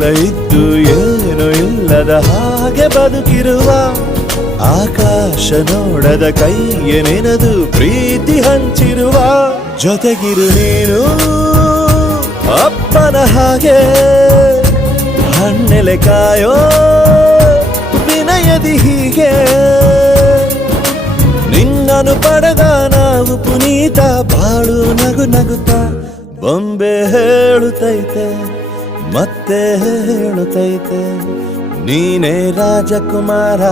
ಎಲ್ಲ ಇದ್ದು ಏನು ಇಲ್ಲದ ಹಾಗೆ ಬದುಕಿರುವ ಆಕಾಶ ನೋಡದ ಕೈಯೇ ನೆನೆದು ಪ್ರೀತಿ ಹಂಚಿರುವ ಜೊತೆಗಿರು ನೀನು ಅಪ್ಪನ ಹಾಗೆ ಹಣ್ಣೆಲೆ ಕಾಯೋ ವಿನಯದಿ ಹೀಗೆ ನಿನ್ನನು ಪಡೆದ ನಾವು ಪುನೀತ ಬಾಳು ನಗು ನಗುತ್ತಾ ಬೊಂಬೆ ಹೇಳುತ್ತೈತೆ ಮತ್ತೆ ಹೇಳುತ್ತೈತೆ ನೀನೇ ರಾಜಕುಮಾರ.